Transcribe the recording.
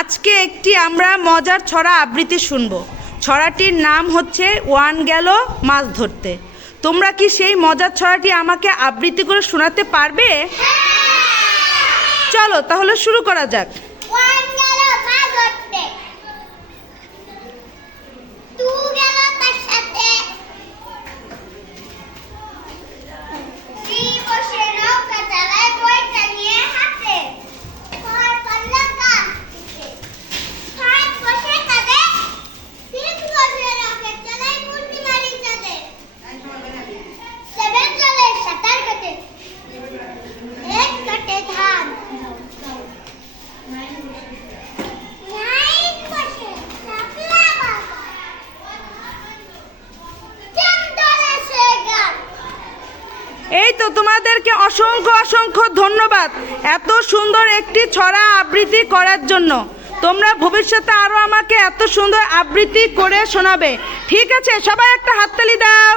আজকে একটি আমরা মজার ছড়া আবৃত্তি শুনব। ছড়াটির নাম হচ্ছে ওয়ান গেল মাছ ধরতে। তোমরা কি সেই মজার ছড়াটি আমাকে আবৃত্তি করে শোনাতে পারবে? চলো তাহলে শুরু করা যাক। তো তোমাদেরকে অসংখ্য অসংখ্য ধন্যবাদ এত সুন্দর একটি ছড়া আবৃত্তি করার জন্য। তোমরা ভবিষ্যতে আরও আমাকে এত সুন্দর আবৃত্তি করে শোনাবে। ঠিক আছে, সবাই একটা হাততালি দাও।